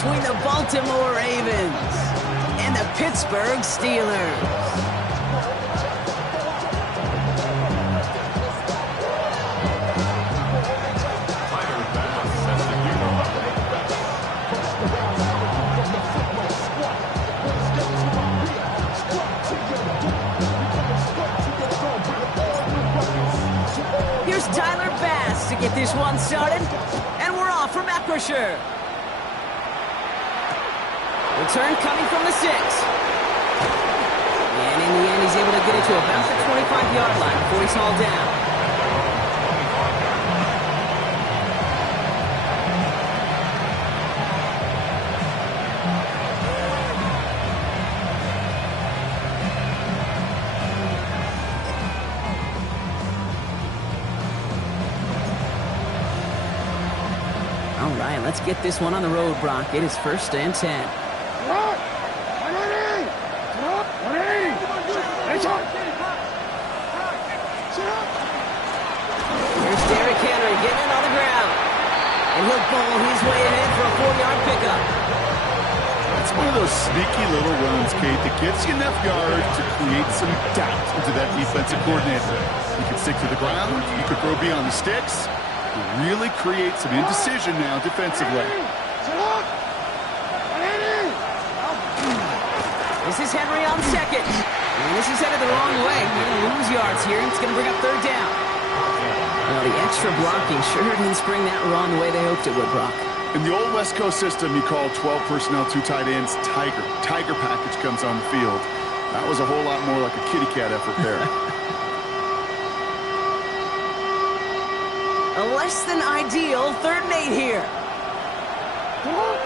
between the Baltimore Ravens and the Pittsburgh Steelers. Here's Tyler Bass to get this one started, and we're off from Epworthshire. Return coming from the 6. And in the end, he's able to get it to about the 25-yard line before he's hauled down. All right, let's get this one on the road, Brock. It is 1st and 10. Here's Derrick Henry getting it on the ground. And he'll bowl his way ahead for a 4-yard pickup. That's one of those sneaky little runs, Kate, that gets you enough yards to create some doubt into that defensive coordinator. You can stick to the ground, you can throw beyond the sticks. You really create some indecision now defensively. This is Henry on 2nd. And this is headed the wrong way. He's going to lose yards here, and it's going to bring up 3rd down. Well, the extra blocking sure didn't spring that run the way they hoped it would, Brock. In the old West Coast system, you call 12 personnel, 2 tight ends, Tiger. Tiger package comes on the field. That was a whole lot more like a kitty cat effort there. A less than ideal 3rd and 8 here. Come on.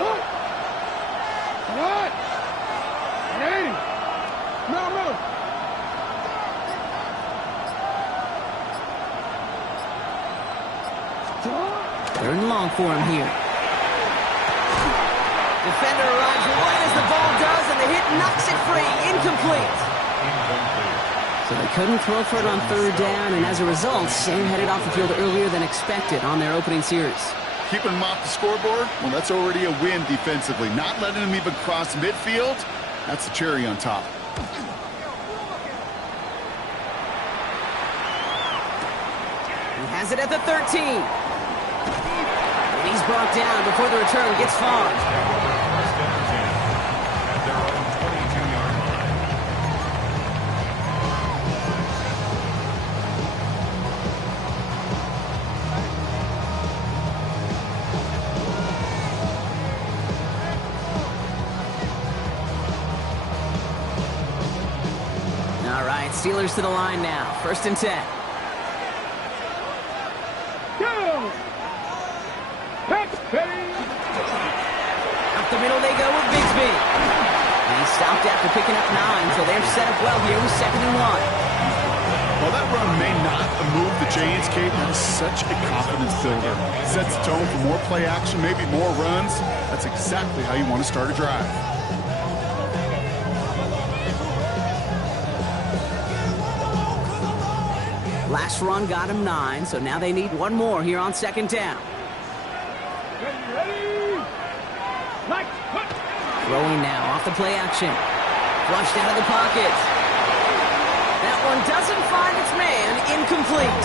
No. 3rd and long for him here. Defender arrives right as the ball does, and the hit knocks it free. Incomplete. So they couldn't throw for it on 3rd down, and as a result, Sam headed off the field earlier than expected on their opening series. Keeping them off the scoreboard, well, that's already a win defensively. Not letting them even cross midfield, that's the cherry on top. He has it at the 13. And he's brought down before the return gets far. All right, Steelers to the line now. 1st and 10. Up the middle they go with Bigsby. And he stopped after picking up 9, so they're set up well here with 2nd and 1. While that run may not move the chains, Kate, that is such a confidence builder. Sets the tone for more play action, maybe more runs. That's exactly how you want to start a drive. Last run got him 9, so now they need one more here on 2nd down. Throwing now off the play action. Flushed out of the pocket. That one doesn't find its man. Incomplete.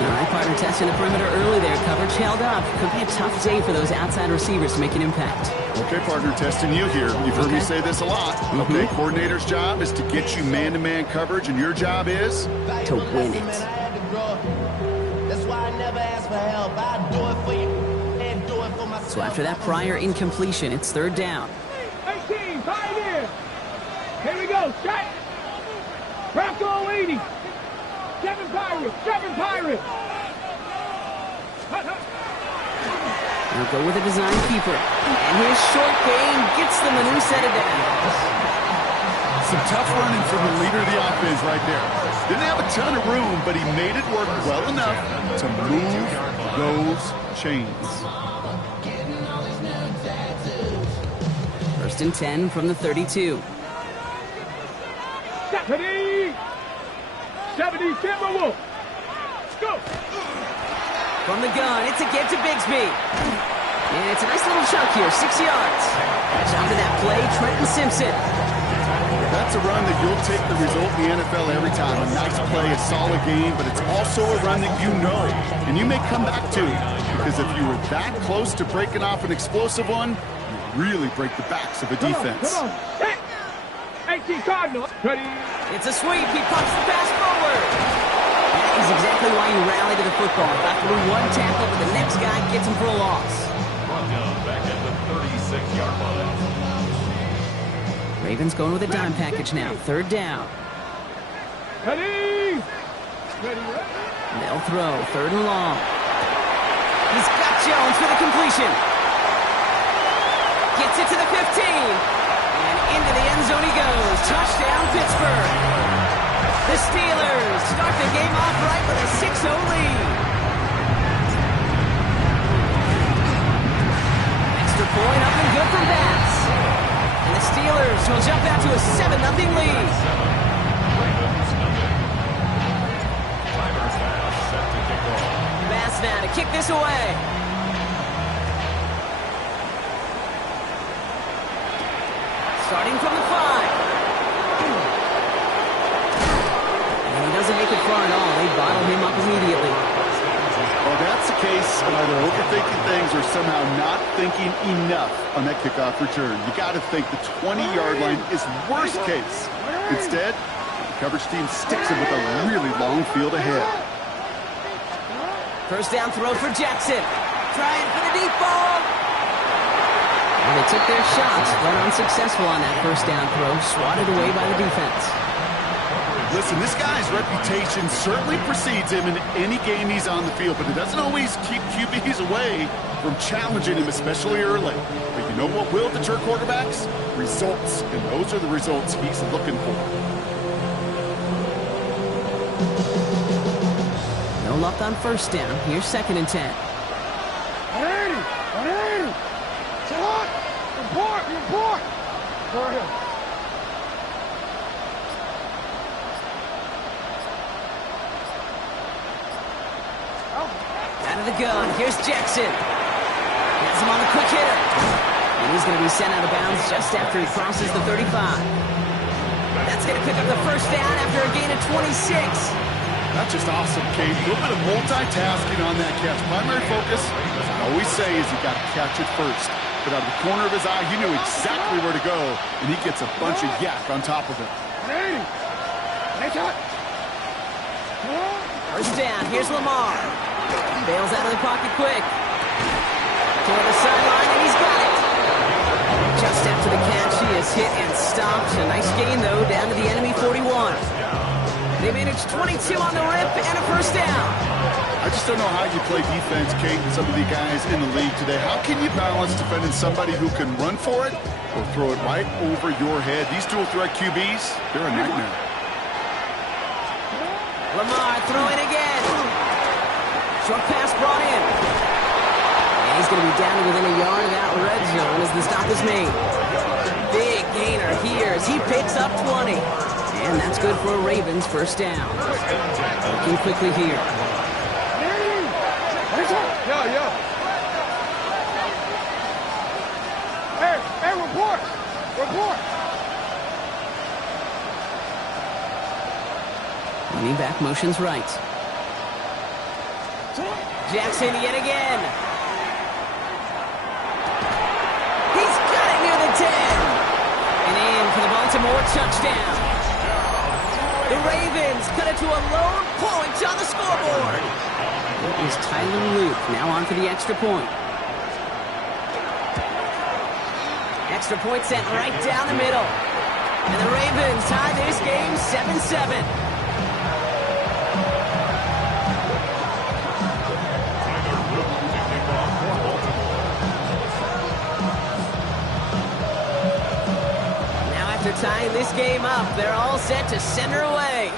All right, partner, testing the perimeter early there. Coverage held up. Could be a tough day for those outside receivers to make an impact. Okay, partner, testing you here. You've heard me say this a lot. Okay, coordinator's job is to get you man-to-man coverage, and your job is? To win it. That's why I never ask for help. I do it for you and do it for myself. So after that prior incompletion, it's 3rd down. 18, tight end. Here we go, shot. Bronco 80. 7 Pirates. They'll go with a design keeper. And his short gain gets them a new set of downs. Some tough running from the leader of the offense right there. Didn't have a ton of room, but he made it work well enough to move those chains. 1st and 10 from the 32. 70 Timberwolves. Let's go. From the gun, it's a get to Bigsby. And it's a nice little chunk here, 6 yards. After that play, Trenton Simpson. That's a run that you'll take the result in the NFL every time. A nice play, a solid game, but it's also a run that you know, and you may come back to. Because if you were that close to breaking off an explosive one, you really break the backs of a defense. Come on. Hey. 18 Cardinals. Ready. It's a sweep. He pumps the pass forward. That is exactly why you rally to the football. Got through one tackle, but the next guy gets him for a loss. Back at the 36-yard line. Ravens going with a dime package now. 3rd down. Ready. Ready. They'll throw. 3rd and long. He's got Jones for the completion. Gets it to the 15. And into the end zone he goes. Touchdown, Pittsburgh. The Steelers start the game off right with a 6-0 lead. Extra point up and good from Bats. And the Steelers will jump out to a 7-0 lead. Bass now to kick this away. Starting from the 5. And he doesn't make it far at all. They bottle him up immediately. Well, that's the case of either overthinking things or somehow not thinking enough on that kickoff return. You got to think the 20-yard line is worst case. Instead, the coverage team sticks him with a really long field ahead. 1st down throw for Jackson. Trying for the deep ball. And they took their shots, but unsuccessful on that 1st down throw. Swatted away by the defense. Listen, this guy's reputation certainly precedes him in any game he's on the field, but it doesn't always keep QBs away from challenging him, especially early. But you know what will deter quarterbacks? Results, and those are the results he's looking for. No luck on 1st down. Here's 2nd and 10. 180. Shot. Report. Go ahead. Out of the gun. Here's Jackson. Has him on the quick hitter. And he's going to be sent out of bounds just after he crosses the 35. That's going to pick up the 1st down after a gain of 26. That's just awesome, Kate. A little bit of multitasking on that catch. Primary focus, as I always say, is you got to catch it first. But out of the corner of his eye, he knew exactly where to go, and he gets a bunch of yak on top of it. 1st down. Here's Lamar. Bails out of the pocket quick. Toward the sideline, and he's got it. Just after the catch, he is hit and stopped. A nice gain, though, down to the enemy 41. They managed 22 on the rip and a 1st down. I just don't know how you play defense, Kate, and some of the guys in the league today. How can you balance defending somebody who can run for it or throw it right over your head? These dual threat QBs, they're a nightmare. Lamar throwing again. Short pass brought in. And he's going to be down to within a yard of that red zone as the stop is made. Big gainer here as he picks up 20. And that's good for a Ravens 1st down. Looking quickly here. Yeah. Hey, report. Running back motions right. Jackson yet again. He's got it near the 10. And in for the Baltimore touchdown. The Ravens cut it to a lone point on the scoreboard. It is Tyler Luke now on for the extra point. Extra point sent right down the middle. And the Ravens tie this game 7-7. After tying this game up, they're all set to center away.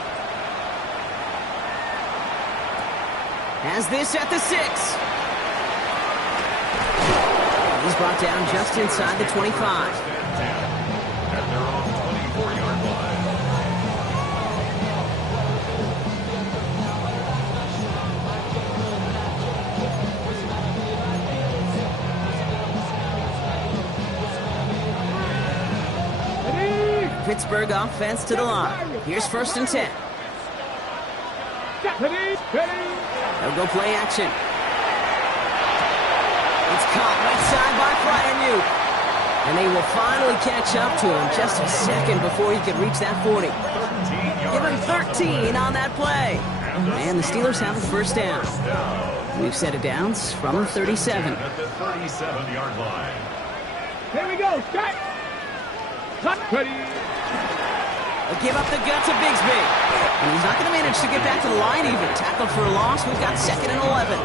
Has this at the 6. He's brought down just inside the 25. At their own 24-yard line. Pittsburgh offense to the line. Here's 1st and 10. They'll go play action. It's caught right side by Freiermuth. And they will finally catch up to him just a second before he could reach that 40. Give him 13 on that play. And the Steelers have the 1st down. We've set it downs from the 37. At the 37-yard line. Here we go, Scott. Ready. They'll give up the gut to Bigsby. And he's not going to manage to get back to the line even. Tackled for a loss. We've got 2nd and 11.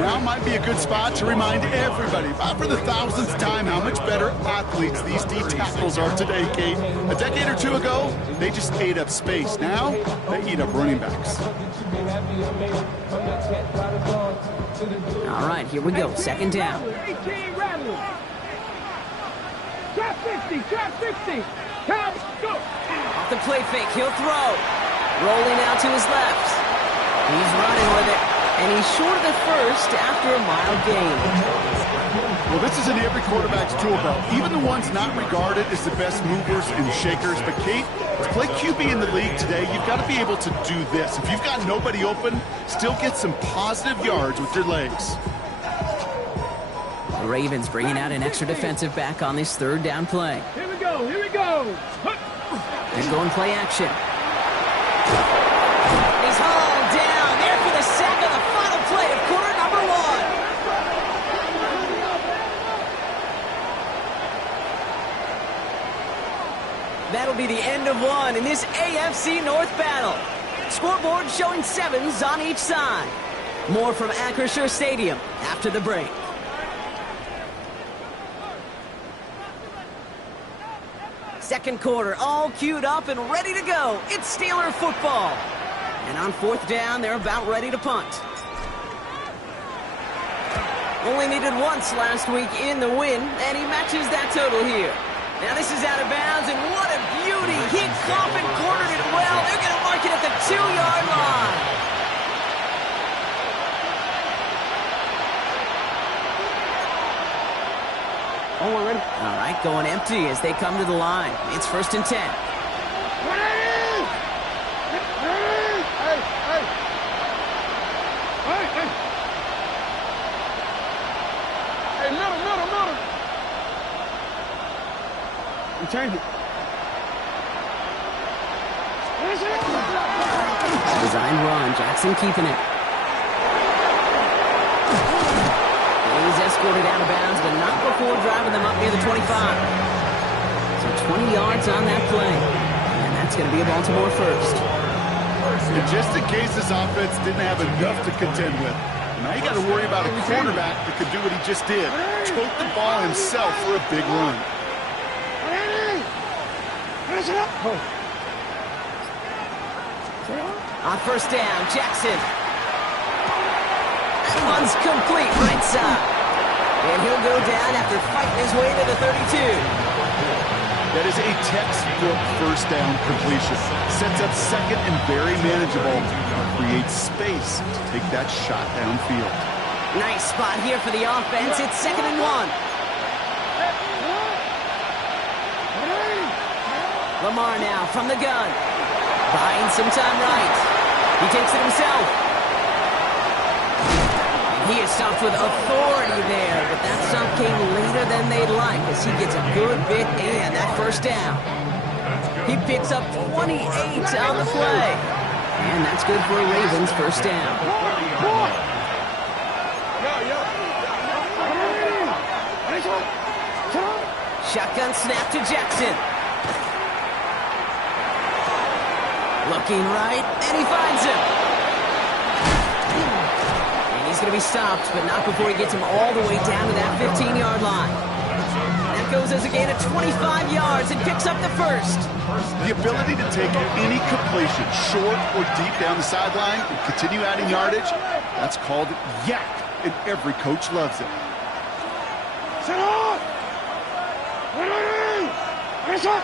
Now might be a good spot to remind everybody, about for the 1000th time, how much better athletes these D tackles are today, Kate. A decade or two ago, they just ate up space. Now, they eat up running backs. All right, here we go. 2nd down. 18 rattling. Trap 60, trap 60. Count, go. Off the play fake, he'll throw. Rolling out to his left. He's running with it. And he's short of the 1st after a mile gain. Well, this is in every quarterback's tool belt, even the ones not regarded as the best movers and shakers. But, Kate, to play QB in the league today, you've got to be able to do this. If you've got nobody open, still get some positive yards with your legs. The Ravens bringing out an extra defensive back on this 3rd down play. Here we go, here we go. They're going play action. He's hauled down there for the sack on the final play of quarter number 1. That'll be the end of one in this AFC North battle. Scoreboard showing 7s on each side. More from Acrisure Stadium after the break. Second quarter, all queued up and ready to go. It's Steeler football. And on 4th down, they're about ready to punt. Only needed once last week in the win, and he matches that total here. Now this is out of bounds, and what a beauty. He coffin cornered it well. They're going to mark it at the 2-yard line. Oh, we're ready. All right, going empty as they come to the line. It's 1st and 10. Ready! Ready! Hey, hey. Hey, hey. Hey, middle. You change it. Design run. Jackson keeping it. He's escorted out of bounds, but not before driving them up near the 25. So 20 yards on that play. And that's going to be a Baltimore 1st. And just in case this offense didn't have enough to contend with, now you got to worry about a quarterback that could do what he just did. Tote the ball himself for a big run. On 1st down, Jackson. Runs complete right side. And he'll go down after fighting his way to the 32. That is a textbook 1st down completion. Sets up 2nd and very manageable. Creates space to take that shot downfield. Nice spot here for the offense. It's 2nd and 1. Lamar now from the gun. Buying some time right. He takes it himself. He is stopped with authority there, but that stop came later than they'd like as he gets a good bit and that 1st down. He picks up 28 on the play. And that's good for a Ravens 1st down. Shotgun snap to Jackson. Looking right, and he finds him. He's going to be stopped, but not before he gets him all the way down to that 15-yard line. That goes as a gain of 25 yards and picks up the 1st. The ability to take any completion, short or deep down the sideline, and continue adding yardage, that's called yak, and every coach loves it. Set up! Ready! Press up!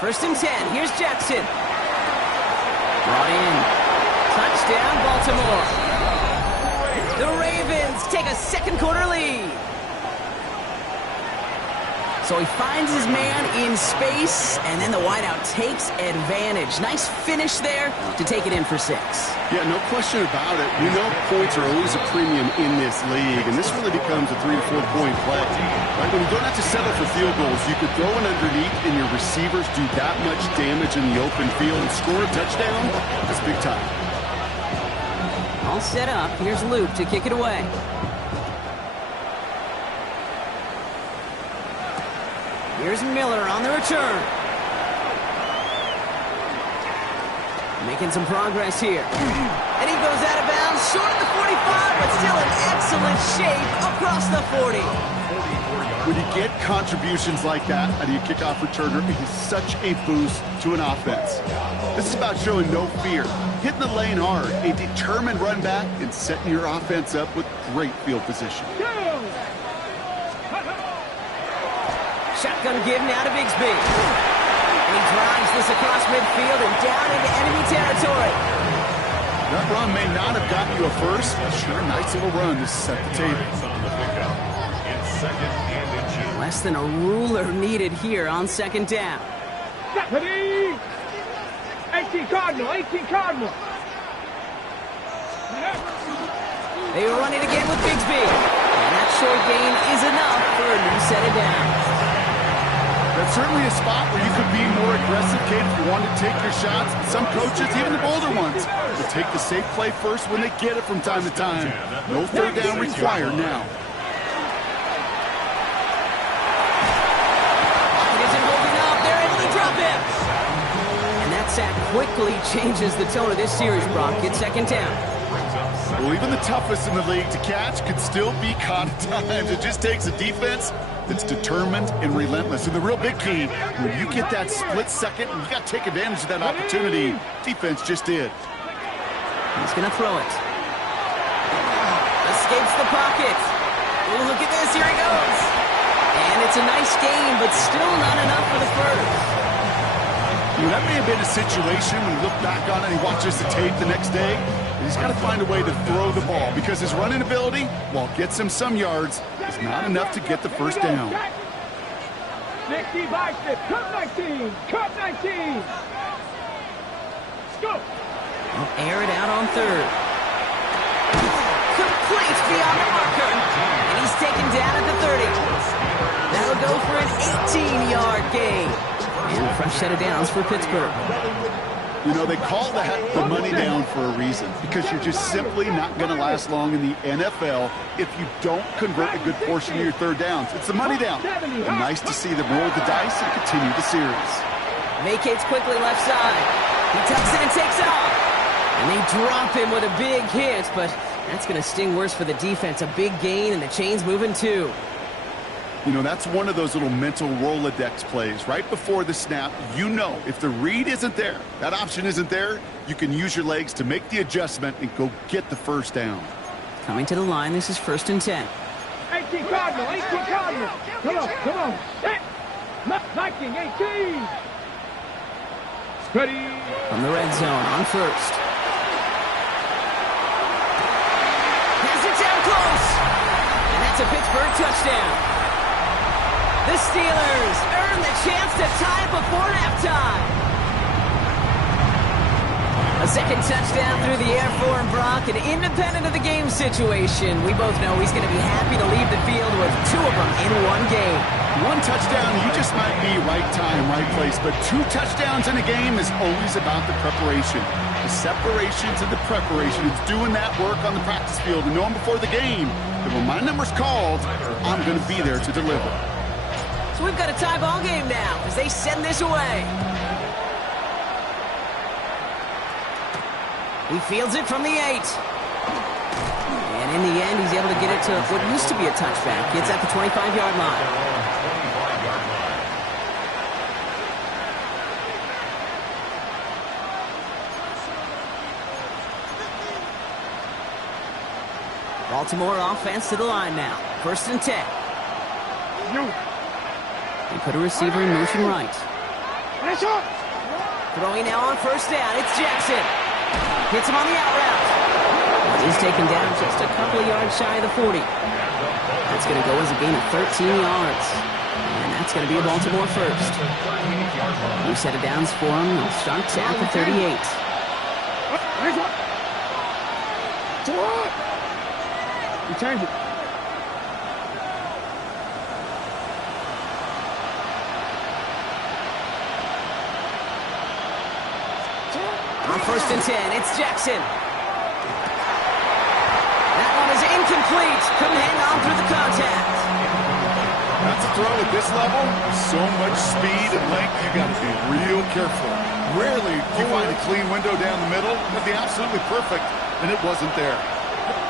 1st and 10. Here's Jackson. Brought in. Touchdown, Baltimore. The Ravens take a second quarter lead. So he finds his man in space, and then the wideout takes advantage. Nice finish there to take it in for 6. Yeah, no question about it. We know points are always a premium in this league, and this really becomes a 3 to 4 point play. Right? When you don't have to settle for field goals, you could throw it underneath, and your receivers do that much damage in the open field and score a touchdown. That's big time. All set up. Here's Luke to kick it away. Here's Miller on the return. Making some progress here. And he goes out of bounds, short of the 45, but still in excellent shape across the 40. When you get contributions like that out of your kickoff returner, it is such a boost to an offense. This is about showing no fear, hitting the lane hard, a determined run back, and setting your offense up with great field position. Shotgun give now to Bigsby. And he drives this across midfield and down into enemy territory. That run may not have gotten you a first, but sure, a nice little run to set the table. Less than a ruler needed here on second down. 18 Cardinal, 18 Cardinal. They run it again with Bigsby. And that short gain is enough for a new set of downs. That's certainly a spot where you could be more aggressive, Kate, if you want to take your shots. Some coaches, even the bolder ones, will take the safe play first when they get it from time to time. No third down required now. It isn't holding up. They're able to drop him. And that sack quickly changes the tone of this series, Brock. It's second down. Well, even the toughest in the league to catch could still be caught at times. It just takes a defense that's determined and relentless. And the real big key, when you get that split second, you got to take advantage of that opportunity. Defense just did. He's going to throw it. Escapes the pocket. Oh, look at this. Here he goes. And it's a nice game, but still not enough for the first. You know, that may have been a situation when you look back on it and he watches the tape the next day. He's got to find a way to throw the ball because his running ability, while it gets him some yards, is not enough to get the first down. 60 bicep, cut 19, cut 19. Let's go. They'll air it out on third. Complete beyond the marker. And he's taken down at the 30. That'll go for an 18-yard gain. And a fresh set of downs for Pittsburgh. You know, they call that the money down for a reason because you're just simply not going to last long in the NFL if you don't convert a good portion of your third downs. It's the money down. And nice to see them roll the dice and continue the series. Vacates quickly left side. He tucks it and takes off. And they drop him with a big hit, but that's going to sting worse for the defense. A big gain, and the chain's moving too. You know, that's one of those little mental Rolodex plays. Right before the snap, you know if the read isn't there, that option isn't there, you can use your legs to make the adjustment and go get the first down. Coming to the line, this is 1st and 10. 18 Cardinal, 18 Cardinal. Come on, come on. Set. Viking, 18. Ready. From the red zone on first. Has it down close. And that's a Pittsburgh touchdown. The Steelers earn the chance to tie before halftime. A second touchdown through the air for Brock, and independent of the game situation, we both know he's going to be happy to leave the field with 2 of them in one game. One touchdown, you just might be right time, right place, but 2 touchdowns in a game is always about the preparation. The separation to the preparation. It's doing that work on the practice field and knowing before the game that when my number's called, I'm going to be there to deliver. So we've got a tie ball game now as they send this away. He fields it from the 8. And in the end, he's able to get it to what used to be a touchback. It's at the 25-yard line. Baltimore offense to the line now. 1st and 10. They put a receiver in motion right. Throwing now on 1st down. It's Jackson. Hits him on the out route. He's taken down just a couple of yards shy of the 40. That's going to go as a gain of 13 yards. And that's going to be a Baltimore first. New set of downs for him. They'll start at the 38. You change it. On 1st and 10, it's Jackson. That one is incomplete. Couldn't hang on through the contact. That's a throw at this level. So much speed and length, you got to be real careful. Rarely do you find a clean window down the middle. That'd be absolutely perfect, and it wasn't there.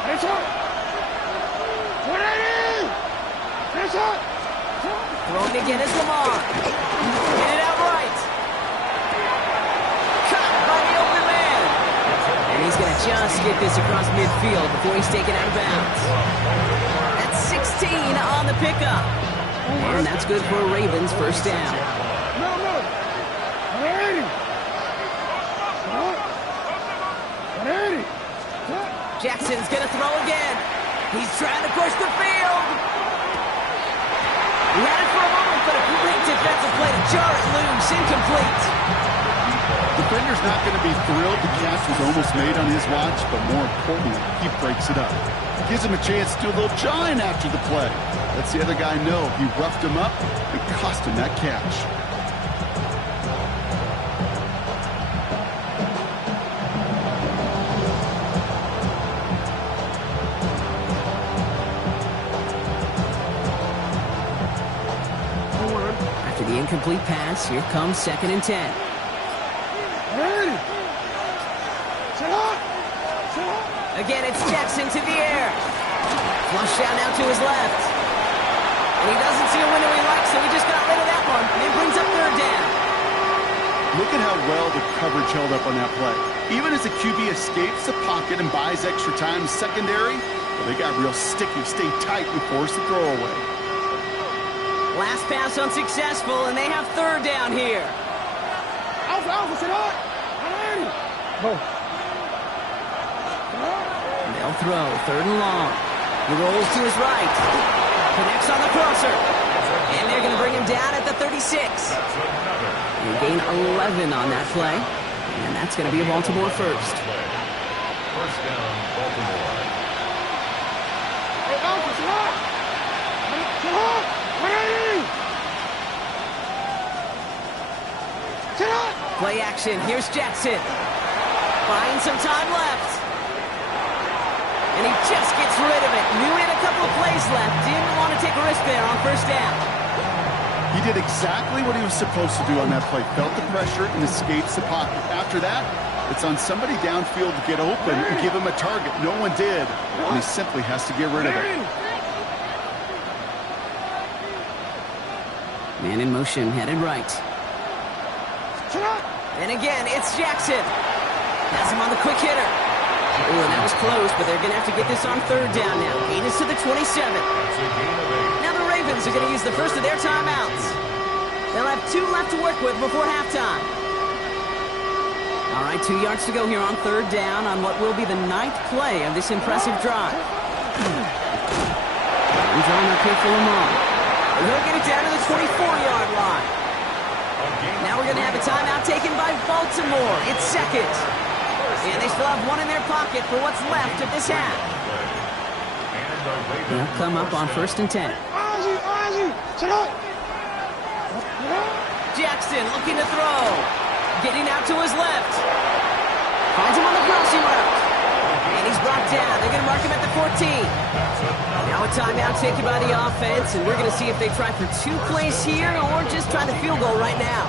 Hands up. 180. Hands up. Throwing again is Lamar. Get it out right. Caught by the open man. And he's going to just get this across midfield before he's taken out of bounds. That's 16 on the pickup. And that's good for a Ravens first down. No. 180. 180. Jackson's going to throw again. He's trying to push the field. He had it for a moment, but a great defensive play to jar it loose. Incomplete. Defender's not going to be thrilled the catch was almost made on his watch, but more importantly, he breaks it up. Gives him a chance to do a little jawing after the play. Lets the other guy know he roughed him up and cost him that catch. After the incomplete pass, here comes 2nd and 10. Again, it's Jackson to the air. Flush down now to his left. And he doesn't see a window he likes, so he just got rid of that one. And it brings up 3rd down. Look at how well the coverage held up on that play. Even as the QB escapes the pocket and buys extra time secondary, well, they got real sticky, stay tight, and force the throwaway. Last pass unsuccessful, and they have 3rd down here. Alpha, sit up. 180. Go. They'll throw 3rd and long. He rolls to his right. Connects on the crosser. And they're going to bring him down at the 36. And gain 11 on that play. And that's going to be a Baltimore first. First down, Baltimore. Hey, Alpha, sit up. 180. Sit up. Play action. Here's Jackson. Finds some time left. And he just gets rid of it. Knew he had a couple of plays left. Didn't want to take a risk there on 1st down. He did exactly what he was supposed to do on that play. Felt the pressure and escapes the pocket. After that, it's on somebody downfield to get open and give him a target. No one did, and he simply has to get rid of it. Man in motion, headed right. And again, it's Jackson. Has him on the quick hitter. Oh, and that was close, but they're going to have to get this on 3rd down now. Gain is to the 27. Now the Ravens are going to use the first of their timeouts. They'll have 2 left to work with before halftime. All right, 2 yards to go here on 3rd down on what will be the 9th play of this impressive drive. He's on up here for Lamar. And he'll get it down to the 24-yard line. Now we're going to have a timeout taken by Baltimore. It's 2nd. And they still have 1 in their pocket for what's left of this half. They'll come up on 1st and 10. Jackson looking to throw. Getting out to his left. Finds him on the crossing route. And he's brought down. They're going to mark him at the 14. Now a timeout taken by the offense, and we're going to see if they try for 2 plays here or just try the field goal right now.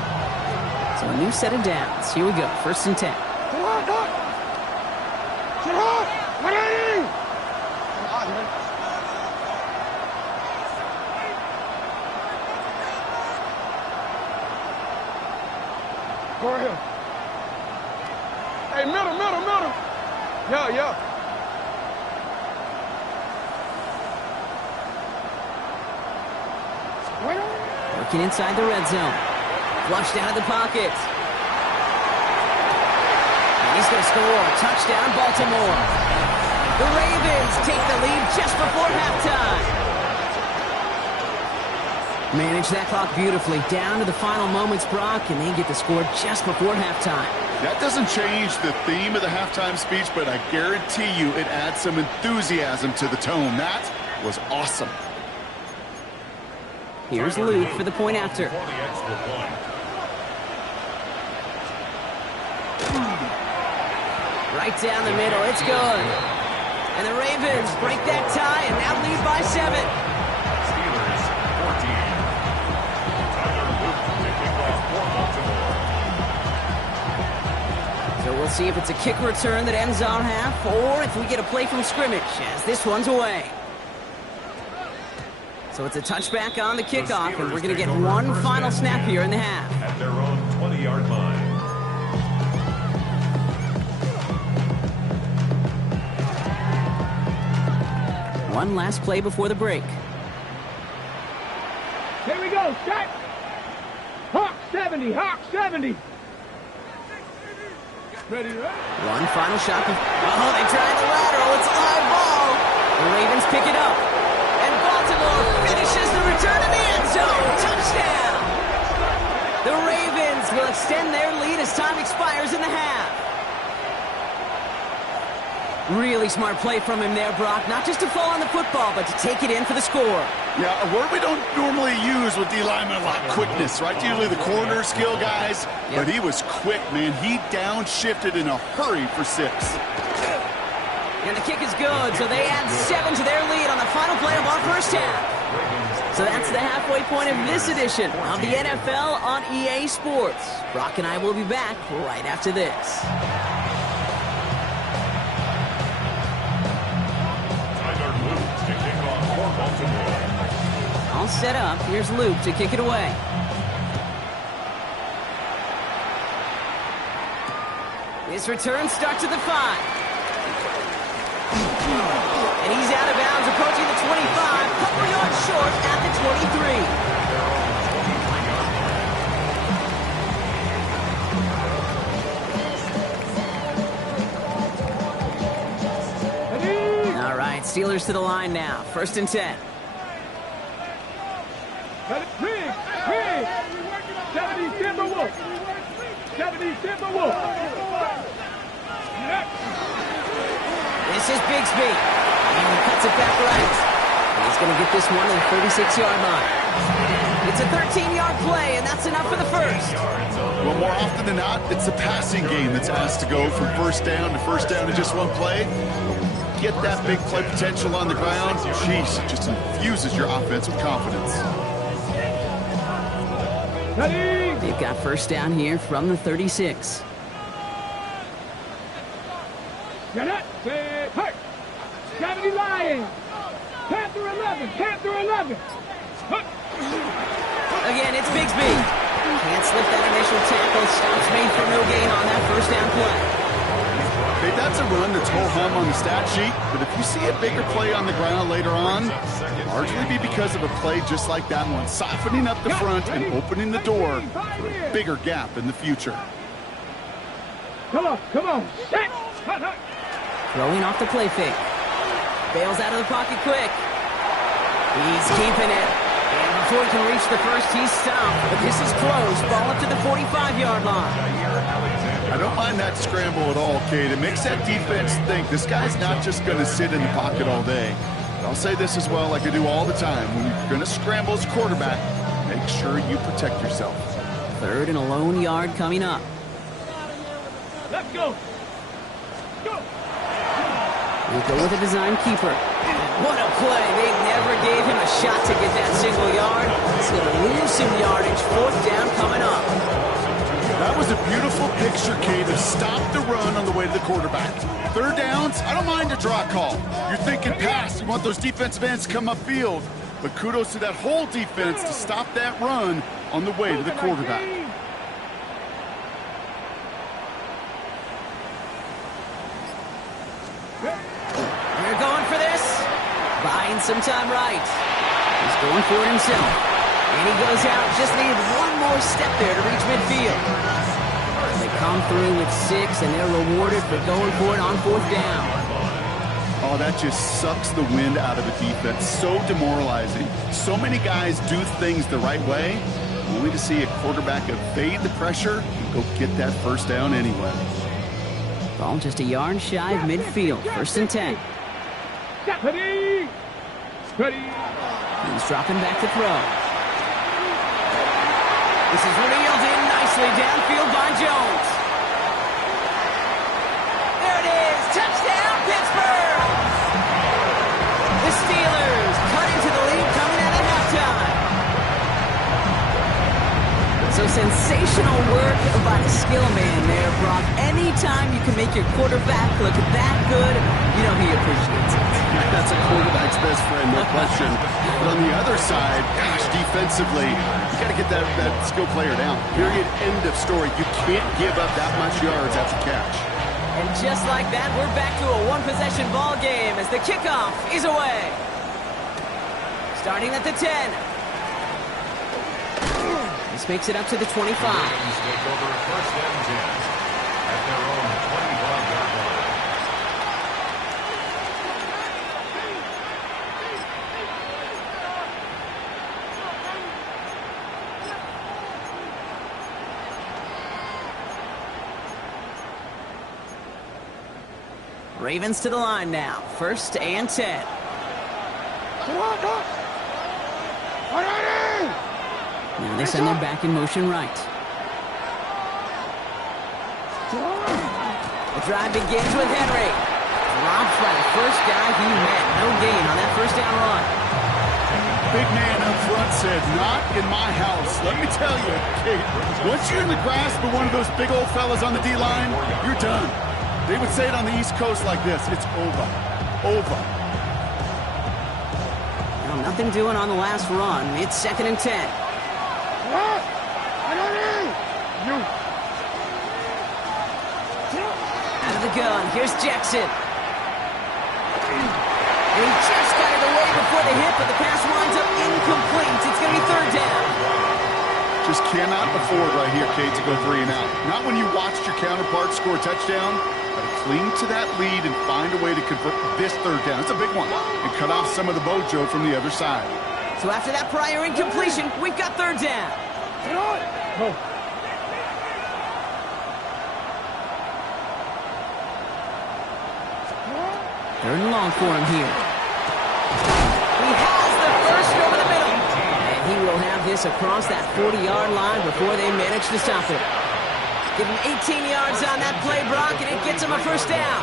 So a new set of downs. Here we go. 1st and 10. Go ahead. Hey, middle. Yeah. Working inside the red zone. Flushed out of the pocket. And he's going to score. Touchdown, Baltimore. The Ravens take the lead just before halftime. Manage that clock beautifully. Down to the final moments, Brock, and they get the score just before halftime. That doesn't change the theme of the halftime speech, but I guarantee you it adds some enthusiasm to the tone. That was awesome. Here's Luke for the point after. Right down the middle. It's good. And the Ravens break that tie and now lead by 7. Steelers 14. Tyler Luke picking off 4 Baltimore. So we'll see if it's a kick return that ends our half or if we get a play from scrimmage as this one's away. So it's a touchback on the kickoff, and we're going to get one final snap here in the half. At their own 20-yard line. One last play before the break. Here we go, set. Hawk 70, Hawk 70. Ready, ready? One final shot. Oh, they tried the lateral. It's a live ball. The Ravens pick it up. And Baltimore finishes the return in the end zone. Touchdown. The Ravens will extend their lead as time expires in the half. Really smart play from him there, Brock. Not just to fall on the football, but to take it in for the score. Yeah, a word we don't normally use with D linemen a lot, quickness, right? Usually the corner skill guys, but he was quick, man. He downshifted in a hurry for 6. And the kick is good, so they add 7 to their lead on the final play of our first half. So that's the halfway point of this edition of the NFL on EA Sports. Brock and I will be back right after this. Tyler Luke picking off 4 Baltimore. All set up. Here's Luke to kick it away. This return starts at the 5. And he's out of bounds, approaching the 25, couple yards short at the 23. All right, Steelers to the line now. 1st and 10. Pig, 70 Timberwolves. 70 Timberwolves. This is Bigsby. And he cuts it back right. And he's going to get this one to the 36-yard line. It's a 13-yard play, and that's enough for the first. Well, more often than not, it's the passing game that's asked to go from first down in just one play. Get that big play potential on the ground. Jeez, it just infuses your offense with confidence. They've got first down here from the 36. Get it. Hey. 70 Lions. Panther 11. Panther 11. Again, it's Bigsby. Can't slip that initial tackle. Stops made for no gain on that first down play. Hey, that's a run that's ho-hum on the stat sheet, but if you see a bigger play on the ground later on, largely be because of a play just like that one, softening up the front and opening the door for a bigger gap in the future. Come on, come on. Set. Throwing off the play fake. Bails out of the pocket quick. He's keeping it. And before he can reach the first, he's stopped. But this is close. Ball up to the 45-yard line. I don't mind that scramble at all, Kate. It makes that defense think this guy's not just going to sit in the pocket all day. But I'll say this as well, like I do all the time. When you're going to scramble as a quarterback, make sure you protect yourself. 3rd and a lone yard coming up. Let's go. Go. We'll go with a design keeper. What a play. They never gave him a shot to get that single yard. He's going to lose some yardage. 4th down coming up. That was a beautiful picture, Kate, of stop the run on the way to the quarterback. 3rd downs, I don't mind a draw call. You're thinking pass. You want those defensive ends to come upfield. But kudos to that whole defense to stop that run on the way to the quarterback. They're going for this. Buying some time right. He's going for it himself. And he goes out. Just needed one more step there to reach midfield. They come through with 6, and they're rewarded for going for it on 4th down. Oh, Oh, that just sucks the wind out of a defense. So demoralizing. So many guys do things the right way, only to see a quarterback evade the pressure and go get that first down anyway. Ball just a yard shy of midfield. 1st and 10. Steady! Steady! He's dropping back to throw. This is reeled in nicely downfield by Jones. There it is! Touchdown, Pittsburgh! The Steelers cut into the lead coming out of halftime. So sensational work by the skill man there, Brock. Anytime you can make your quarterback look that good, you know he appreciates it. That's a quarterback's best friend, no question. But on the other side, gosh, defensively, you got to get that skill player down. Period, end of story. You can't give up that much yards after catch. And just like that, we're back to a one-possession ball game as the kickoff is away. Starting at the 10. This makes it up to the 25. Ravens take over 1st and 10 at their own 25-yard line. Ravens to the line now. 1st and 10. Now they send their back in motion right. The drive begins with Henry. Dropped by the first guy he met. No gain on that 1st down run. Big man up front said, not in my house. Let me tell you, Kate, once you're in the grasp of one of those big old fellas on the D-line, you're done. They would say it on the East Coast like this. It's over. Over. Well, nothing doing on the last run. It's 2nd and 10. Out of the gun. Here's Jackson. And he just got it away before the hit, but the pass winds up incomplete. It's going to be 3rd down. Just cannot afford right here, Kate, to go 3 and out. Not when you watched your counterpart score a touchdown. Got to cling to that lead and find a way to convert this 3rd down. It's a big one. And cut off some of the mojo from the other side. So after that prior incompletion, we've got 3rd down. Oh. 3rd and long for him here. He has the first over the middle. And he will have this across that 40-yard line before they manage to stop it. Give him 18 yards on that play, Brock, and it gets him a 1st down.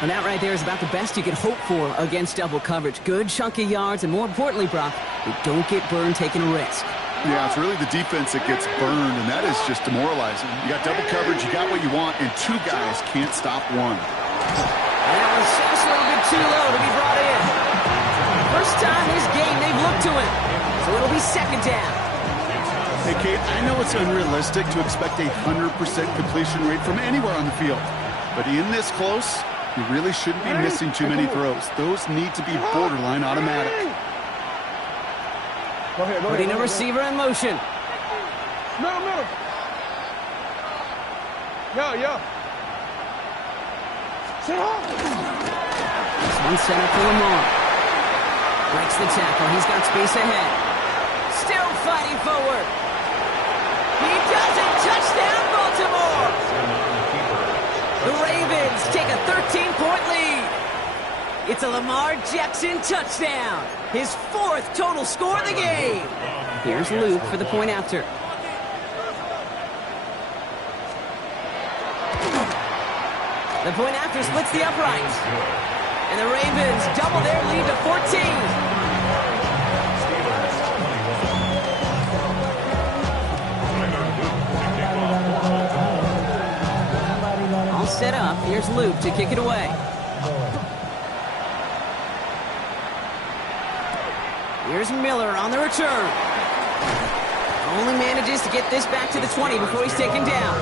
And that right there is about the best you could hope for against double coverage. Good chunky yards, and more importantly, Brock, you don't get burned taking a risk. Yeah, it's really the defense that gets burned, and that is just demoralizing. You got double coverage, you got what you want, and 2 guys can't stop one. And that was just a little bit too low to be brought in. First time this game they've looked to him. So it'll be 2nd down. Hey, Kate, I know it's unrealistic to expect a 100% completion rate from anywhere on the field. But in this close, you really shouldn't be missing too many throws. Those need to be borderline automatic. Putting a receiver in motion. Middle. Yeah. This one set up for Lamar. Breaks the tackle. He's got space ahead. Still fighting forward. He does it. Touchdown, Baltimore. The Ravens take a 13-point lead. It's a Lamar Jackson touchdown. His 4th total score of the game. Here's Luke for the point after. The point after splits the uprights. And the Ravens double their lead to 14. All set up. Here's Luke to kick it away. Here's Miller on the return. Only manages to get this back to the 20 before he's taken down.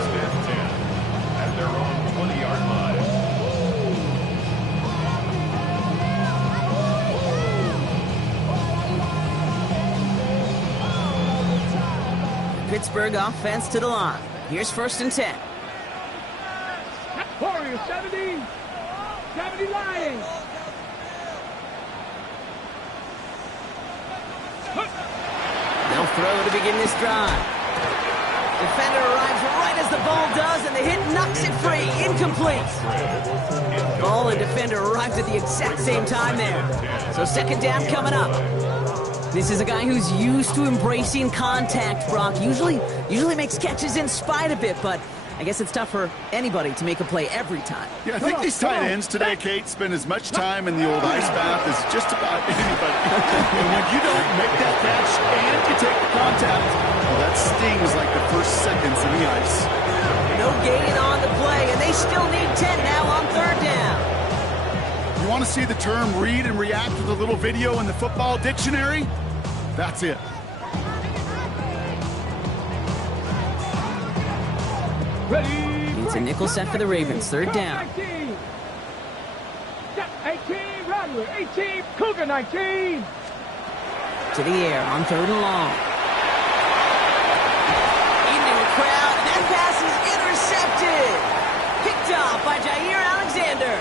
At their own 20-yard line. Pittsburgh offense to the line. Here's 1st and 10. Warriors 70 Lions. throw to begin this drive. Defender arrives right as the ball does, and the hit knocks it free. Incomplete. Ball and defender arrived at the exact same time there. So second down coming up. This is a guy who's used to embracing contact, Brock. Usually makes catches in spite of it, but I guess it's tough for anybody to make a play every time. Yeah, I think these tight ends today, Kate, spend as much time in the old ice bath as just about anybody. And when you don't make that catch and you take the contact, well, that stings like the first seconds in the ice. No gain on the play, and they still need 10 now on third down. You want to see the term read and react with a little video in the football dictionary? That's it. It's a nickel set for the Ravens. Third down. 18, Rattler, 18, Cougar 19. To the air on third and long. Into a crowd. That pass is intercepted. Picked off by Jair Alexander.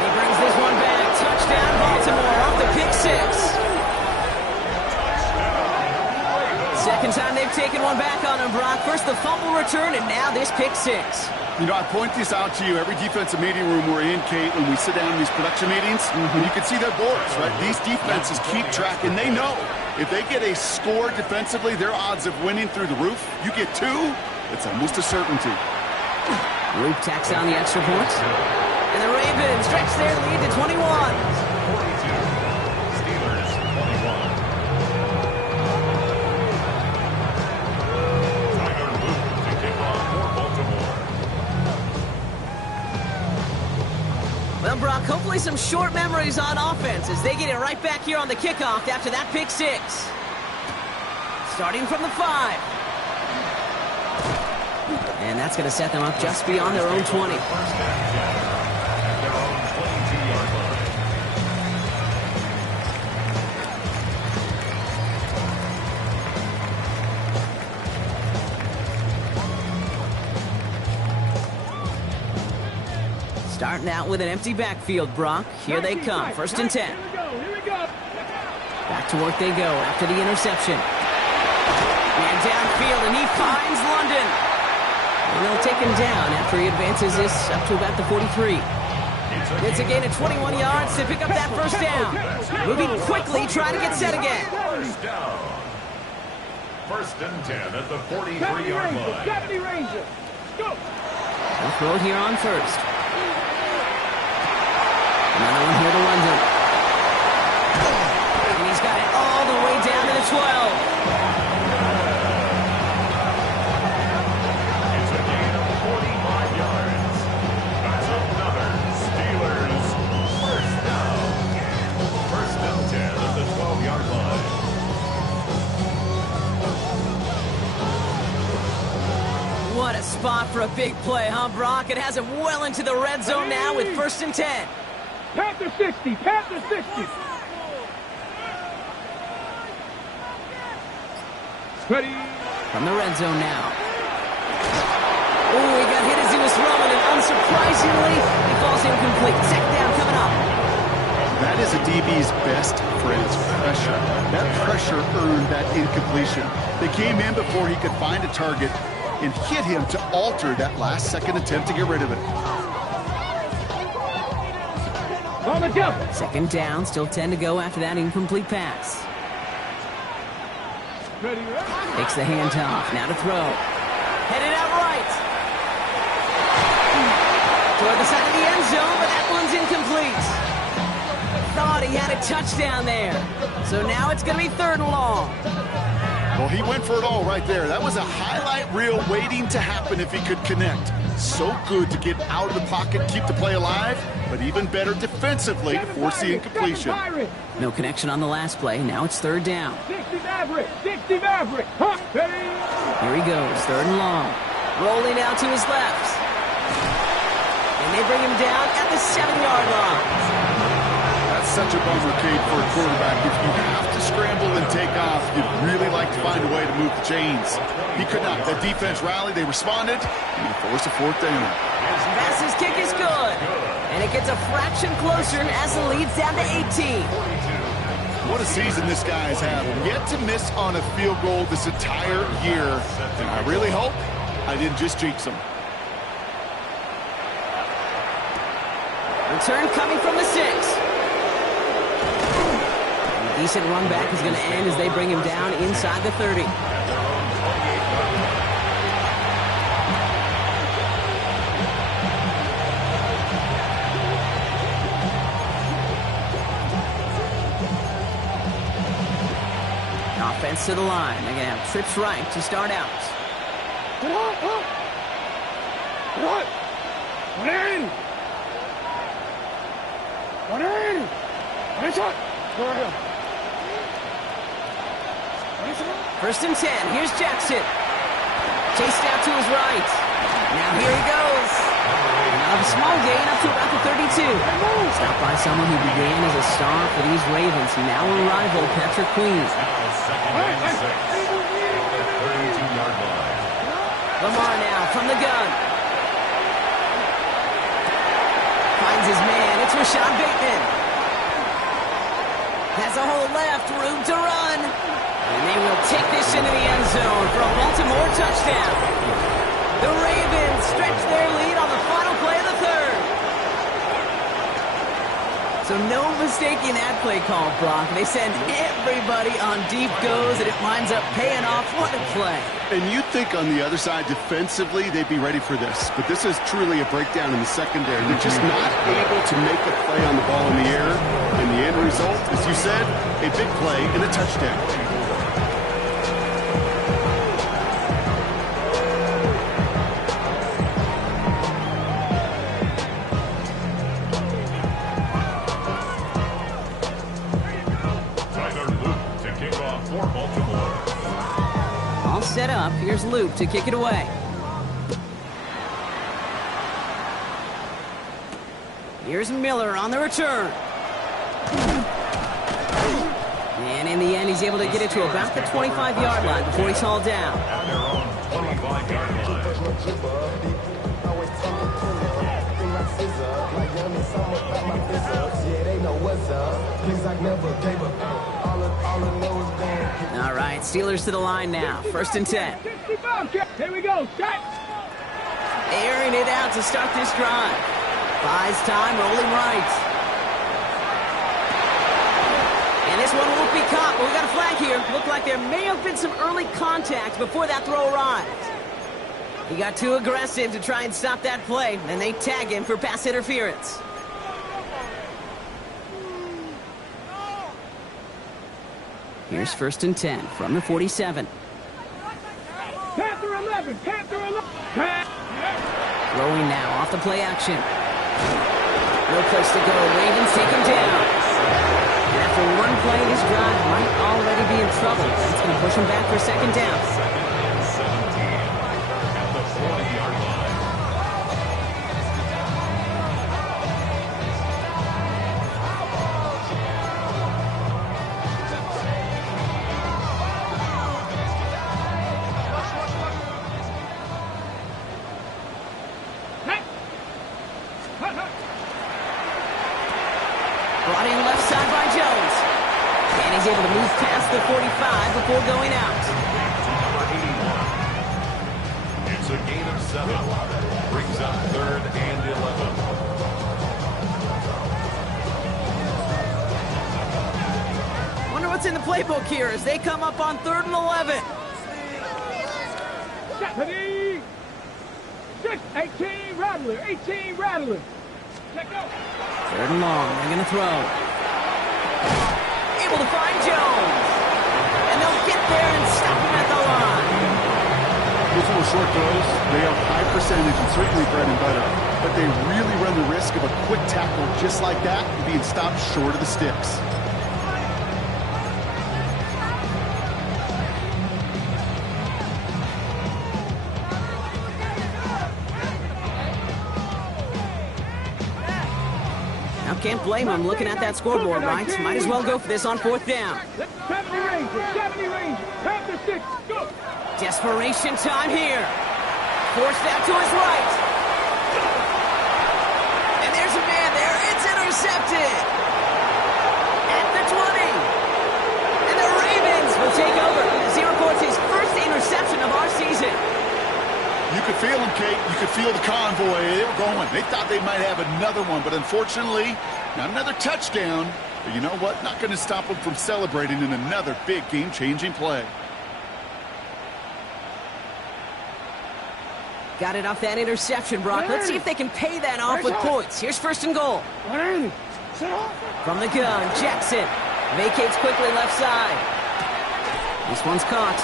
He brings this one back. Touchdown Baltimore off the pick six. Second time they've taken one back on him, Brock. First the fumble return, and now this pick six. You know, I point this out to you every defensive meeting room we're in, Kate, when we sit down in these production meetings, and you can see their boards, right? These defenses keep track, and they know if they get a score defensively, their odds of winning through the roof. You get two, it's almost a certainty. Luke tacks on the extra points. And the Ravens stretch their lead to 21. 42. Steelers 21. Tyler Luke to kick off for Baltimore. Well, Brock, hopefully some short memories on offense as they get it right back here on the kickoff after that pick six. Starting from the 5. And that's going to set them up just beyond their own 20. First and 10 at their own 22-yard line. Starting out with an empty backfield, Brock. Here they come. First and 10. Here we go. Back to work they go after the interception. And downfield, and he finds London. And they'll take him down after he advances this up to about the 43. It's a gain of 21 yards to pick up that first down. Moving quickly, trying to get set again. First down. First and 10 at the 43-yard line. 70 Rangers. Go. They'll throw it here on first. Another one here to London. And he's got it all the way down to the 12. It's a gain of 45 yards. That's another Steelers first down. First and 10 at the 12-yard line. What a spot for a big play, huh, Brock? It has him well into the red zone now with first and 10. Panther 60. Panther 60. Ready. From the red zone now. Oh, he got hit as he was throwing, and unsurprisingly, he falls incomplete. Second down coming up. That is a DB's best friend, pressure. That pressure earned that incompletion. They came in before he could find a target and hit him to alter that last-second attempt to get rid of it. On the double. Second down, still 10 to go after that incomplete pass. Ready. Takes the handoff, now to throw. Headed out right. Toward the side of the end zone, but that one's incomplete. Thought he had a touchdown there. So now it's going to be third and long. Well, he went for it all right there. That was a highlight reel waiting to happen if he could connect. So good to get out of the pocket, keep the play alive, but even better defensively to force the incompletion. No connection on the last play. Now it's third down. 60 Maverick. 60 Maverick. Huh. Ready. Here he goes, third and long. Rolling out to his left. And they bring him down at the 7-yard line. That's such a bummer, Kate, for a quarterback. If you have to scramble and take off, you'd really like to find a way to move the chains. He could not. That defense rallied, they responded, and he forced a fourth down. Pass's kick is good. And it gets a fraction closer as the lead's down to 18. What a season this guy's had. Yet to miss on a field goal this entire year. And I really hope I didn't just jinx him. Return coming from the 6. A decent run back is going to end as they bring him down inside the 30. Offense to the line. They're going to have trips right to start out. Get on, up. Get on. One in. One in. One shot. Go ahead. First and 10. Here's Jackson. Chased out to his right. Now here he goes. A small gain up to about the 32. Stopped by someone who began as a star for these Ravens. Now a rival, Patrick Queen. Lamar now from the gun. Finds his man. It's Rashad Bateman. Has a hole left. Room to run. And they will take this into the end zone for a Baltimore touchdown. The Ravens stretch their lead on the final play of the third. So no mistaking that play call, Brock. They send everybody on deep goes, and it winds up paying off. What a play. And you'd think on the other side, defensively, they'd be ready for this. But this is truly a breakdown in the secondary. They're just not able to make a play on the ball in the air. And the end result, as you said, a big play and a touchdown. Set up. Here's Luke to kick it away. Here's Miller on the return. And in the end, he's able to get it to about the 25-yard line before he's hauled down. At their own 25-yard All right, Steelers to the line now. First and 10. Here we go. Shot. Airing it out to start this drive. Buys time, rolling right. And this one won't be caught, but we got a flag here. Looked like there may have been some early contact before that throw arrived. He got too aggressive to try and stop that play, and they tag him for pass interference. Here's first and 10 from the 47. Panther 11. Panther 11. Throwing now off the play action. No place to go. Ravens take him down. And after one play, this drive might already be in trouble. It's going to push him back for second down. Second and 17 at the 40-yard line. Brought in left side by Jones. And he's able to move past the 45 before going out. Number 81. It's a gain of 7. Brings up third and 11. Wonder what's in the playbook here as they come up on third and 11. Stephanie. 18 Rattler. 18 Rattler. Check out. Third and long. They're going to throw. Able to find Jones. And they'll get there and stop him at the line. Those little short throws, they are high percentage and certainly bread and butter. But they really run the risk of a quick tackle just like that and being stopped short of the sticks. Can't blame him looking at that scoreboard, right? Might as well go for this on fourth down. 70 Ranger. 70 Ranger. Panther 6. Go. Desperation time here. Forced out to his right. And there's a man there. It's intercepted. At the 20. were going. They thought they might have another one, but unfortunately, not another touchdown. But you know what? Not going to stop them from celebrating in another big game-changing play. Got it off that interception, Brock. Let's see if they can pay that off with points. Here's first and goal. From the gun, Jackson vacates quickly left side. This one's caught.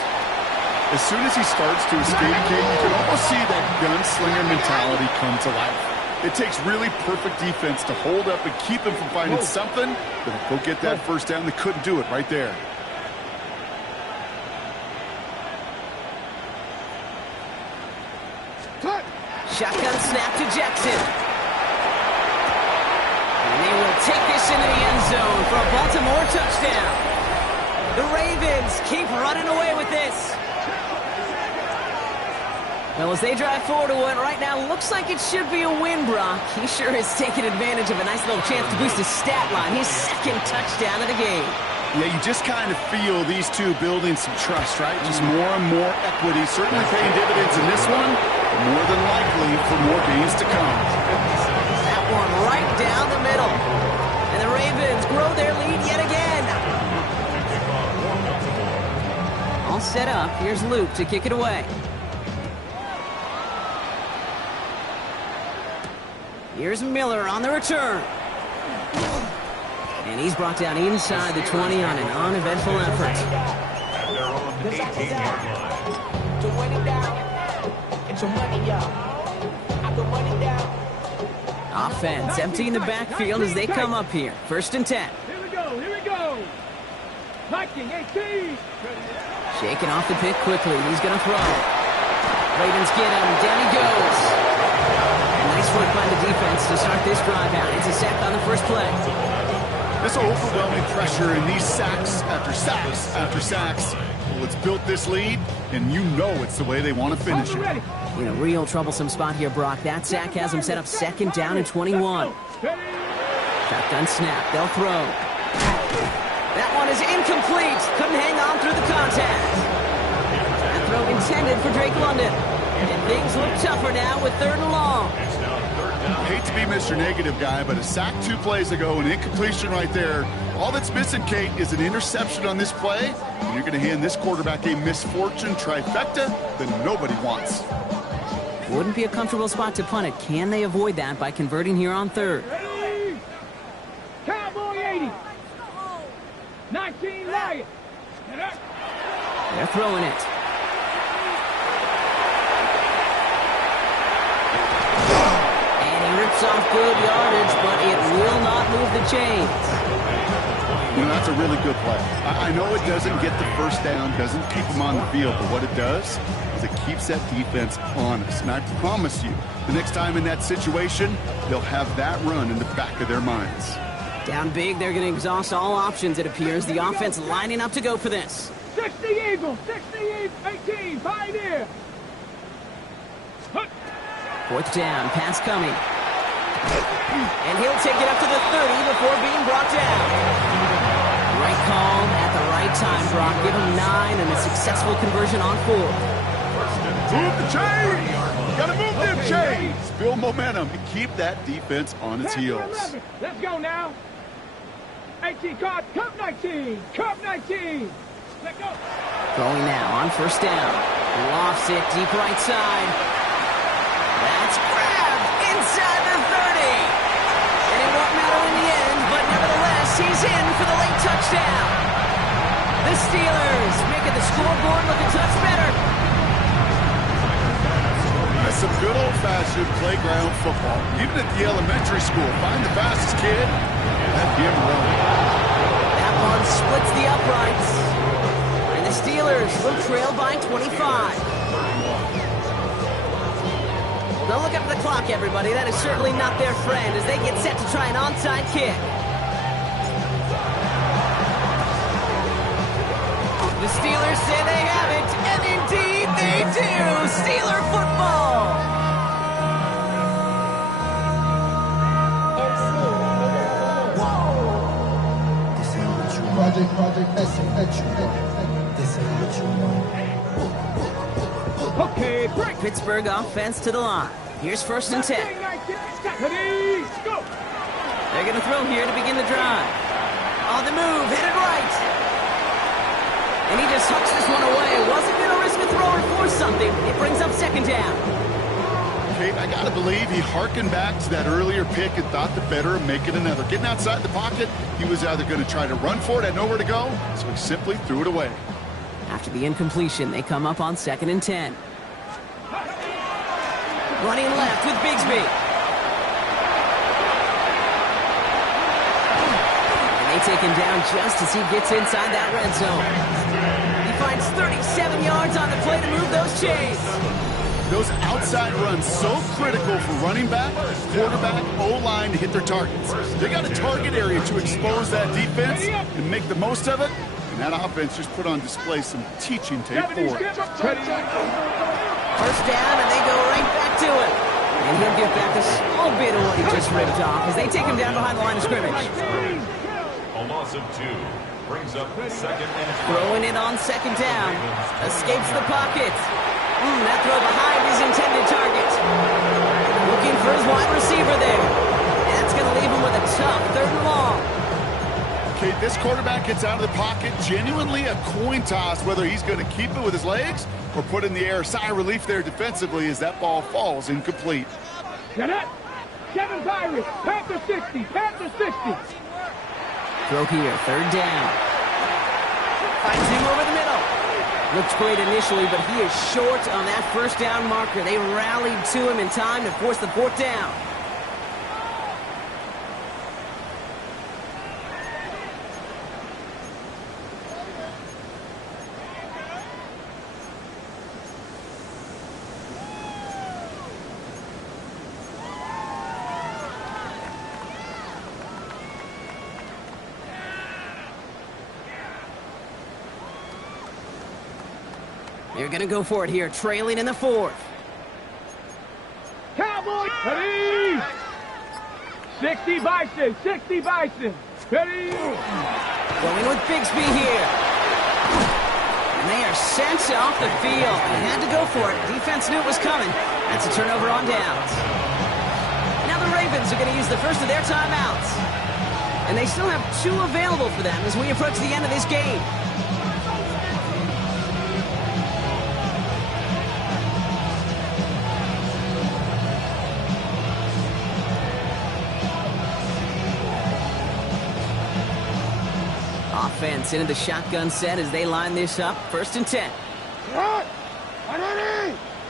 As soon as he starts to escape, Kate, you can almost see that gunslinger mentality come to life. It takes really perfect defense to hold up and keep him from finding something that'll go get that first down. They couldn't do it right there. Shotgun snap to Jackson. And they will take this into the end zone for a Baltimore touchdown. The Ravens keep running away with this. Well, as they drive forward to what right now looks like it should be a win, Brock. He sure is taking advantage of a nice little chance to boost his stat line. His second touchdown of the game. Yeah, you just kind of feel these two building some trust, right? Just more and more equity. Certainly paying dividends in this one, but more than likely for more games to come. That one right down the middle. And the Ravens grow their lead yet again. All set up. Here's Luke to kick it away. Here's Miller on the return. And he's brought down inside the 20 on an uneventful effort. At their own 18-yard line. Offense emptying the backfield as they come up here. First and 10. Here we go, here we go. Viking 18. Shaking off the pick quickly. He's going to throw. Ravens get him. Down he goes. And nice work by the defense to start this drive out. It's a sack on the first play. This overwhelming pressure and these sacks after sacks after sacks. Well, it's built this lead, and you know it's the way they want to finish it. In a real troublesome spot here, Brock. That sack has him set up second down and 21. Shotgun snap. They'll throw. That one is incomplete. Couldn't hang on through the contact. That throw intended for Drake London. And things look tougher now with third and long. I hate to be Mr. Negative Guy, but a sack 2 plays ago, an incompletion right there. All that's missing, Kate, is an interception on this play. And you're going to hand this quarterback a misfortune trifecta that nobody wants. Wouldn't be a comfortable spot to punt it. Can they avoid that by converting here on third? Ready? Cowboy 80. 19 Lions. They're throwing it. Rips off good yardage, but it will not move the chains. You know, that's a really good play. I know it doesn't get the first down, doesn't keep them on the field, but what it does is it keeps that defense honest. And I promise you, the next time in that situation, they'll have that run in the back of their minds. Down big, they're going to exhaust all options, it appears. The offense lining up to go for this. 60 Eagles, 60 18, Pioneer. Fourth down, pass coming. And he'll take it up to the 30 before being brought down. Right call at the right time, Brock. Give him 9 and a successful conversion on 4. Move the chains! Gotta move them chains! Build momentum and keep that defense on its heels. Let's go now. 18 card, Cup 19, Cup 19. Let's go. Going now on first down. Lofts it deep right side. That's grabbed inside the 30. And it won't matter in the end, but nevertheless, he's in for the late touchdown. The Steelers making the scoreboard look a touch better. That's some good old-fashioned playground football. Even at the elementary school, find the fastest kid and let him run. That one splits the uprights. And the Steelers will trail by 25. Don't look up at the clock, everybody. That is certainly not their friend as they get set to try an onside kick. The Steelers say they have it, and indeed they do. Steeler football. Okay, break. Pittsburgh offense to the line. Here's first and 10. Ready, go! They're going to throw here to begin the drive. On the move, headed right. And he just hucks this one away. Wasn't going to risk a throw or force something. It brings up second down. Kate, I got to believe he hearkened back to that earlier pick and thought the better of making another. Getting outside the pocket, he was either going to try to run for it, had nowhere to go, so he simply threw it away. After the incompletion, they come up on 2nd and 10. Running left with Bigsby. And they take him down just as he gets inside that red zone. He finds 37 yards on the play to move those chains. Those outside runs so critical for running back, quarterback, O-line to hit their targets. They got a target area to expose that defense and make the most of it. And that offense just put on display some teaching tape for it. First down, and they go right back to it. And he'll get back a small bit of what he just ripped off as they take him down behind the line of scrimmage. A loss of 2 brings up 2nd and 12. Throwing it on 2nd down. Escapes the pocket. That throw behind his intended target. Looking for his wide receiver there. And that's going to leave him with a tough 3rd and long. Okay, this quarterback gets out of the pocket, genuinely a coin toss whether he's going to keep it with his legs or put in the air. Sigh of relief there defensively as that ball falls incomplete. Get it! Kevin Byron, Panther 60, Panther 60. Throw here, 3rd down. Finds him over the middle. Looks great initially, but he is short on that 1st down marker. They rallied to him in time to force the 4th down. They're going to go for it here, trailing in the 4th. Cowboys, ready! 60 Bison, 60 Bison. Ready? Going with Bigsby here. And they are sent off the field. They had to go for it. Defense knew it was coming. That's a turnover on downs. Now the Ravens are going to use the first of their timeouts. And they still have 2 available for them as we approach the end of this game. Offense into the shotgun set as they line this up. 1st and 10. Hey!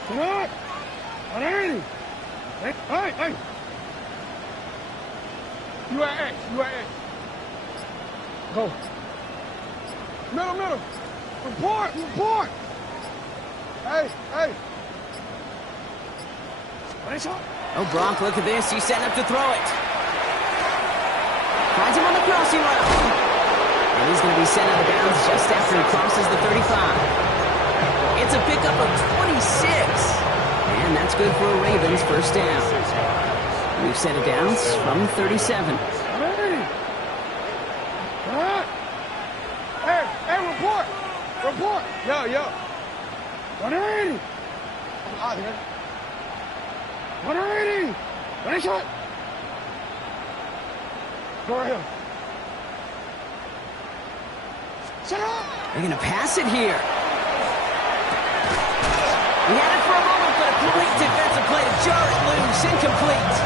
You are X, you are X. Go. Middle. Report. Hey. Oh, Gronk, look at this. He's setting up to throw it. Finds him on the crossing route. And he's going to be sent out of bounds just after he crosses the 35. It's a pickup of 26. And that's good for a Ravens 1st down. We've set it down from 37. Hey, report. Yo. 180. 180. Nice shot. Go ahead. Shut up. They're going to pass it here. He had it for a moment, but a great defensive play to jar it loose. Incomplete.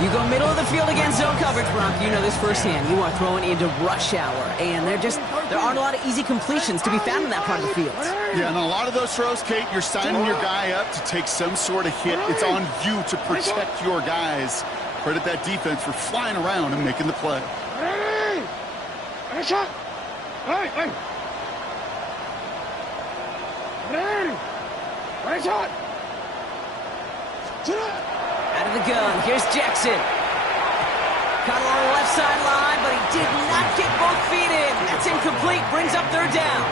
You go middle of the field against zone coverage, Bronk. You know this firsthand. You are throwing into rush hour, and there aren't a lot of easy completions to be found in that part of the field. Yeah, and on a lot of those throws, Kate, you're signing your guy up to take some sort of hit. It's on you to protect your guys. Credit that defense for flying around and making the play. Hey! Nice shot. Hey! Ready! Nice shot! Out of the gun, here's Jackson. Caught along the left sideline, but he did not get both feet in. That's incomplete, brings up 3rd down.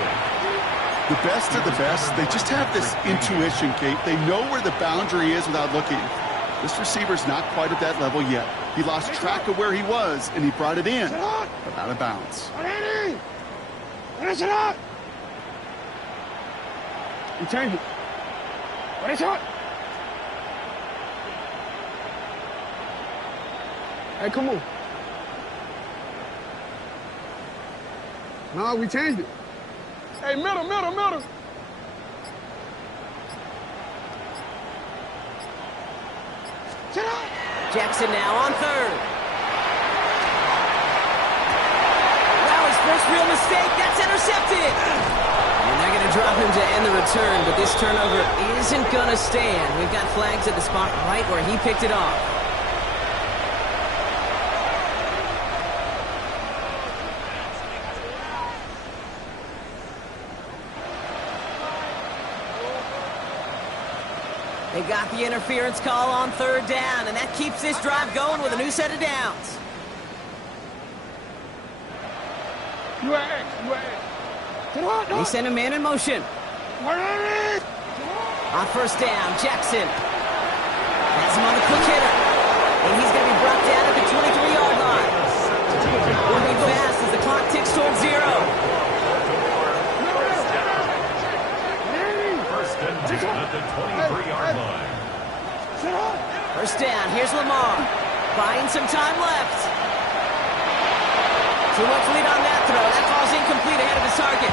The best of the best, they just have this intuition, Kate. They know where the boundary is without looking. This receiver's not quite at that level yet. He lost track of where he was, and he brought it in, but out of bounds. Finish it up! You change it. Finish it. Hey, come on. No, we changed it. Hey, middle. Jackson now on third. Wow, his first real mistake. That's intercepted. And they're going to drop him to end the return, but this turnover isn't going to stand. We've got flags at the spot right where he picked it off. They got the interference call on third down, and that keeps this drive going with a new set of downs. They send a man in motion. On first down, Jackson has him on the quick hitter, and he's going to be brought down at the 23-yard line. Moving fast as the clock ticks towards zero. First and 10 at the 23-yard line. First down, here's Lamar. Buying some time left. Too much lead on that throw. That ball's incomplete ahead of his target.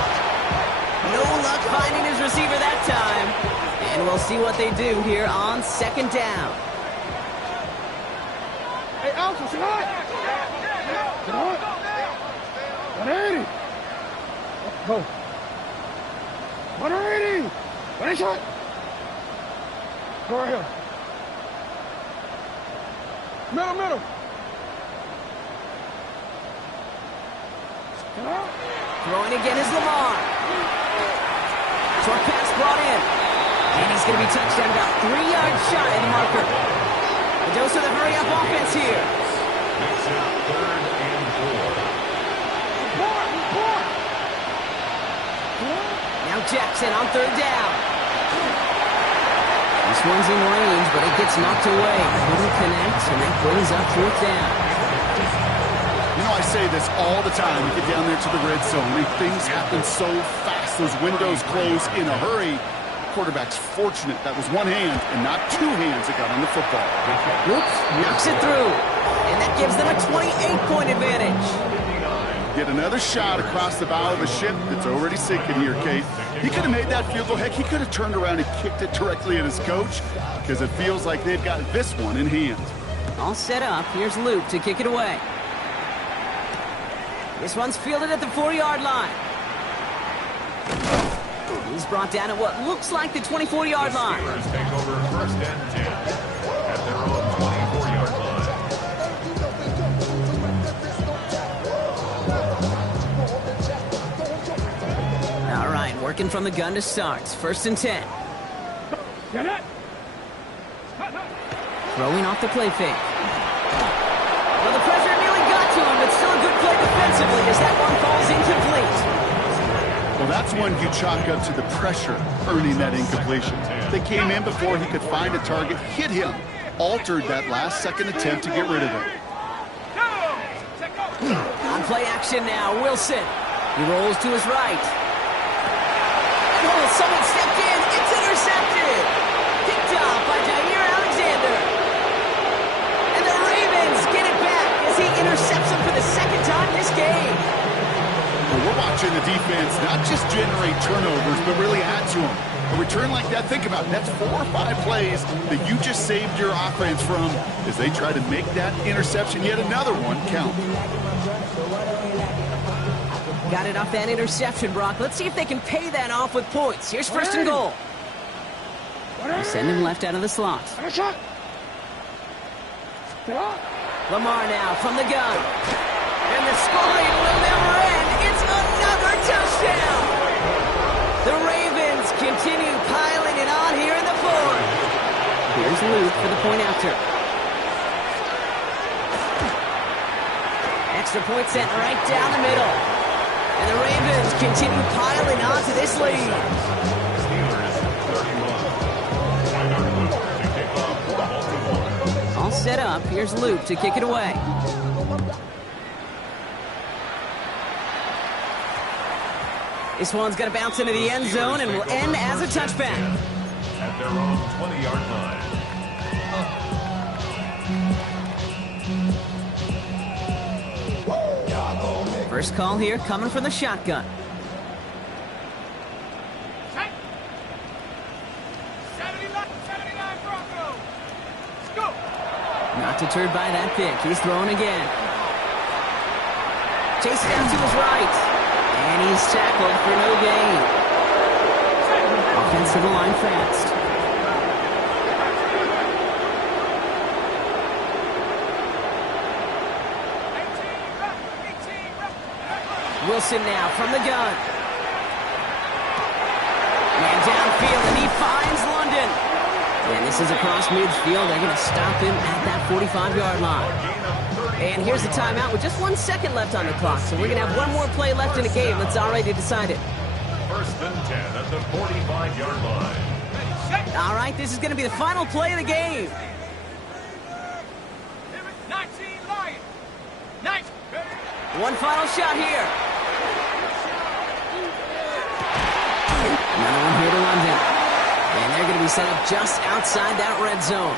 No luck finding his receiver that time. And we'll see what they do here on second down. Hey, Alpha, sit high. Sit high. 180. Go. 180. Finish it. Go right here. Middle. Throwing again is Lamar. Short pass brought in. And he's going to be touchdown about 3 yards shy of the marker. A dose of the hurry-up offense here. Makes it 3rd and 4. Now Jackson on third down. This one's in range, but it gets knocked away. Couldn't connect, and that brings up fourth down. You know, I say this all the time. You get down there to the red zone, and things happen so fast. Those windows close in a hurry. Quarterback's fortunate that was one hand and not two hands that got on the football. Whoops, knocks it through. And that gives them a 28-point advantage. Get another shot across the bow of a ship that's already sinking here, Kate. He could have made that field goal. Heck, he could have turned around and kicked it directly at his coach because it feels like they've got this one in hand. All set up. Here's Luke to kick it away. This one's fielded at the 4-yard line. He's brought down at what looks like the 24-yard line. Steelers take over first and 10 at their own 24-yard line. All right, working from the gun to start. First and 10. Throwing off the play fake. Well, the pressure nearly got to him, but still a good play defensively as that one falls incomplete. Well, that's one you chalk up to the pressure earning that incompletion. They came in before he could find a target, hit him, altered that last-second attempt to get rid of it. On play action now, Wilson. He rolls to his right. Oh, someone stepped in. It's intercepted. Picked off by Jair Alexander. And the Ravens get it back as he intercepts him for the second time this game. We're watching the defense not just generate turnovers, but really add to them. A return like that, think about it, that's 4 or 5 plays that you just saved your offense from as they try to make that interception, yet another one, count. Got it off that interception, Brock. Let's see if they can pay that off with points. Here's first and goal. They send him left out of the slot. Lamar now from the gun. And the scoring will never end. It's another touchdown. The Ravens continue piling it on here in the fourth. Here's Luke for the point after. Extra point sent right down the middle. And the Ravens continue piling on to this lead. Steelers 31. Luke to kick off for Baltimore. All set up. Here's Luke to kick it away. This one's going to bounce into the end zone and will end as a touchback. At their own 20-yard line. First call here coming from the shotgun. Set. 79 Broncos. Let's go. Not deterred by that pick. He's throwing again. Chasing down to his right. And he's tackled for no gain. Offense to the line fast. Wilson now from the gun. Man downfield, and he finds London. And this is across midfield. They're going to stop him at that 45-yard line. And here's the timeout with just 1 second left on the clock. So we're going to have one more play left in the game that's already decided. First and 10 at the 45-yard line. All right, this is going to be the final play of the game. 19 Lions. Nice. One final shot here. Another one here to London. And they're going to be set up just outside that red zone.